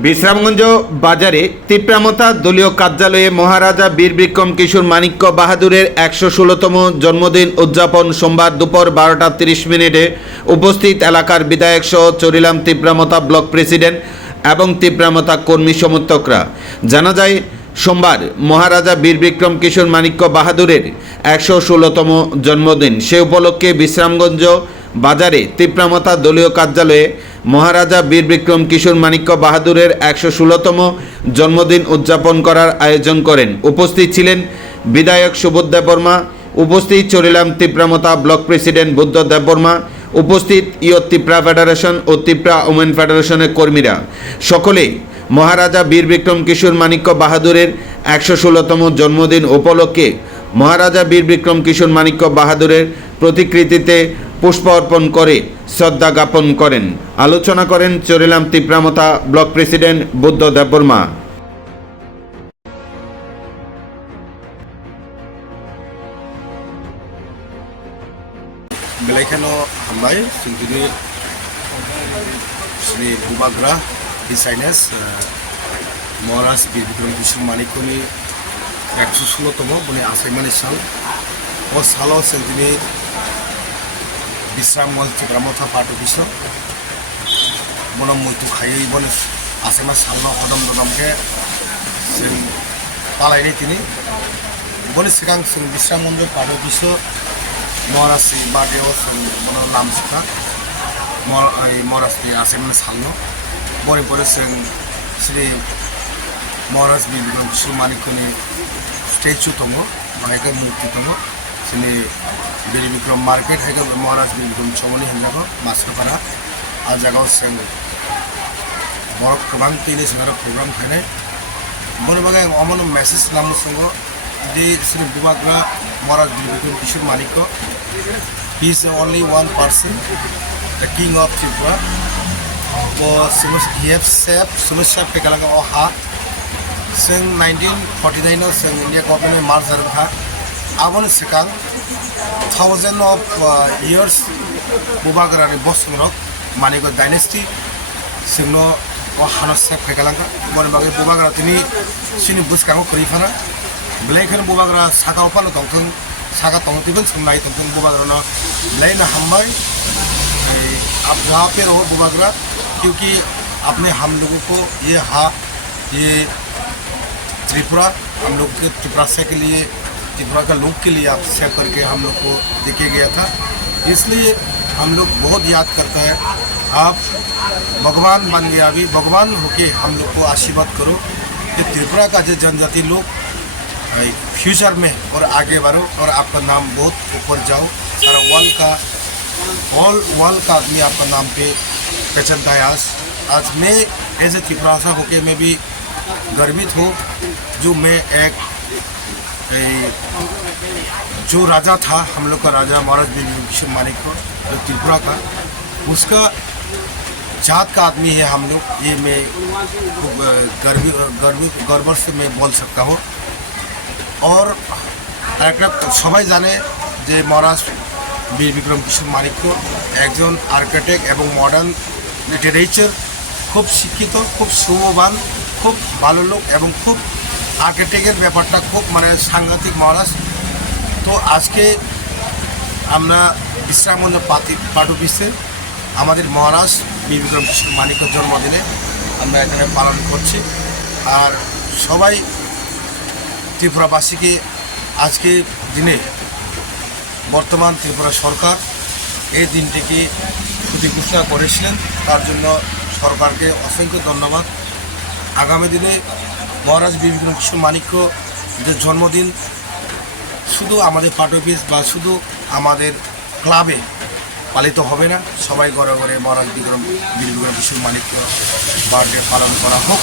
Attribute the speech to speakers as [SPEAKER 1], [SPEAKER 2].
[SPEAKER 1] বিশ্রামগঞ্জ বাজারে তিপ্রামতা দলীয় কার্যালয়ে মহারাজা বীর বিক্রম কিশোর মাণিক্য বাহাদুরের একশো ষোলোতম জন্মদিন উদযাপন সোমবার দুপুর বারোটা তিরিশ মিনিটে উপস্থিত এলাকার বিধায়ক সহ চরিলাম তিপ্রামতা ব্লক প্রেসিডেন্ট এবং তিপ্রামতা কর্মী সমর্থকরা। জানা যায়, সোমবার মহারাজা বীর বিক্রম কিশোর মাণিক্য বাহাদুরের একশো ষোলোতম জন্মদিন। সে উপলক্ষে বিশ্রামগঞ্জ বাজারে তিপ্রামতা দলীয় কার্যালয়ে মহারাজা বীর বিক্রম কিশোর মাণিক্য বাহাদুরের একশো ষোলোতম জন্মদিন উদযাপন করার আয়োজন করেন। উপস্থিত ছিলেন বিধায়ক সুবোধ দেববর্মা, উপস্থিত চরিলাম তিপ্রামতা ব্লক প্রেসিডেন্ট বুদ্ধ দেববর্মা, উপস্থিত ইয় তিপ্রা ফেডারেশন ও তিপ্রা ওমেন ফেডারেশনের কর্মীরা। সকলেই মহারাজা বীর বিক্রম কিশোর মাণিক্য বাহাদুরের একশো ষোলোতম জন্মদিন উপলক্ষে মহারাজা বীর বিক্রম কিশোর মাণিক্য বাহাদুরের প্রতিকৃতিতে পুষ্প অর্পণ করে, শ্রদ্ধা জ্ঞাপন করেন। আলোচনা করেন চরিলাম তীব্রামতা ব্লক প্রেসিডেন্ট বুদ্ধ দেববর্মা।
[SPEAKER 2] बेलायखानो हामबाय जों दिनै श्री बुबाग्रा डिसाइनेस महाराज बिर बिक्रम किशोर मानिकनि একশো ষোলোতম মানে আসাইমানের সাল ও সালও সেদিনে বিশ্রাম বলছে গ্রামথা পাট অফিস বললাম মইতু খাইয়েই বলে আসেমা সাল্ল হদম দদমকে সেই পালাইনি তিনি। বলে সেখান সেই বিশ্রাম মন্দির পাট অফিস মহারাষ্ট্রী বা দেও মানে নাম শেখা। এই মহারাষ্ট্রী আসেমা মানে সাল্ল। বলে পরে সেই শ্রী মহারাজ বিক্রম কিশোর মানিকনি স্ট্যাচু দङ भएको मूर्ति दङ जोंनि बिर बिक्रम मार्केट हायखौ महाराज बीर बिक्रम चमनि होनजागौ मास्टारपारा आ जागाव जों बर गोबां दैनि जों प्रग्राम खायनाय बने बागै अमन मेसेज नामो सङ्गो di Sri Bubagra Maharaj Bibikun Kishore Manikko. He is only one person, the king of Tripura. Bo Sumus he have sep Sumus sep Pekalanga o ha. Sing 1949 no sing India government Mars Zarba. Abon Sikang thousand of uh, years Bubagra ni Bosngrok Manikko dynasty. Singno o hano sep Pekalanga. Mon bagai Bubagra tini sini buskango kurifana. ब्लेखन बुबाग्रा साका उपानो दंथों साका दंथिबन सोंनाय दंथों बुबाग्रा ब्लेन हमाय आप जहाँ पे रहो बुबाग्रा क्योंकि अपने हम लोगों को ये हा ये त्रिपुरा हम लोग के त्रिपुरा से के लिए त्रिपुरा का लोग के लिए आप सेव करके हम लोग को देखे गया था। इसलिए हम लोग बहुत याद करते हैं। आप भगवान बन गया अभी, भगवान होके हम लोग को आशीर्वाद करो कि त्रिपुरा का जो जनजाति लोग फ्यूचर में और आगे बढ़ो और आपका नाम बहुत ऊपर जाओ। सारा वर्ल्ड का ऑल वर्ल्ड का आदमी आपका नाम पे पहचानता है। आज आज मैं ऐसे ए त्रिपुरासा होके मैं भी गर्वित हूँ, जो मैं एक जो राजा था हम लोग का राजा महाराज बीर किशोर मानिक को जो त्रिपुरा का उसका जात का आदमी है हम लोग ये मैं खूब गर्वी गर्वी गर्व से मैं बोल सकता हूँ और একটা সবাই জানে যে মহারাজ বীর বিক্রম কিশোর মানিক্য একজন আর্কিটেক্ট এবং মডার্ন লিটারেচার খুব শিক্ষিত খুব শুভবান খুব ভালো লোক এবং খুব আর্কিটেক্টের ব্যাপারটা খুব মানে সাংঘাতিক মহারাজ। তো আজকে আমরা বিশ্রামগঞ্জ পাতি পাট অফিসে আমাদের মহারাজ বীর বিক্রম কিশোর মানিক্যর জন্মদিনে আমরা এখানে পালন করছি। আর সবাই ত্রিপুরাবাসীকে আজকে দিনে বর্তমান ত্রিপুরা সরকার এই দিনটিকে ঘোষণা করেছিলেন। তার জন্য সরকারকে অসংখ্য ধন্যবাদ। আগামী দিনে মহারাজ বিভিন্ন কিশোর মানিক্য যে জন্মদিন, শুধু আমাদের পার্ট অফিস বা শুধু আমাদের ক্লাবে পালিত হবে না, সবাই ঘরে ঘরে মহারাজ বিক্রম বীর বিক্রম কিশোর মানিক্য বার্থডে পালন করা হোক।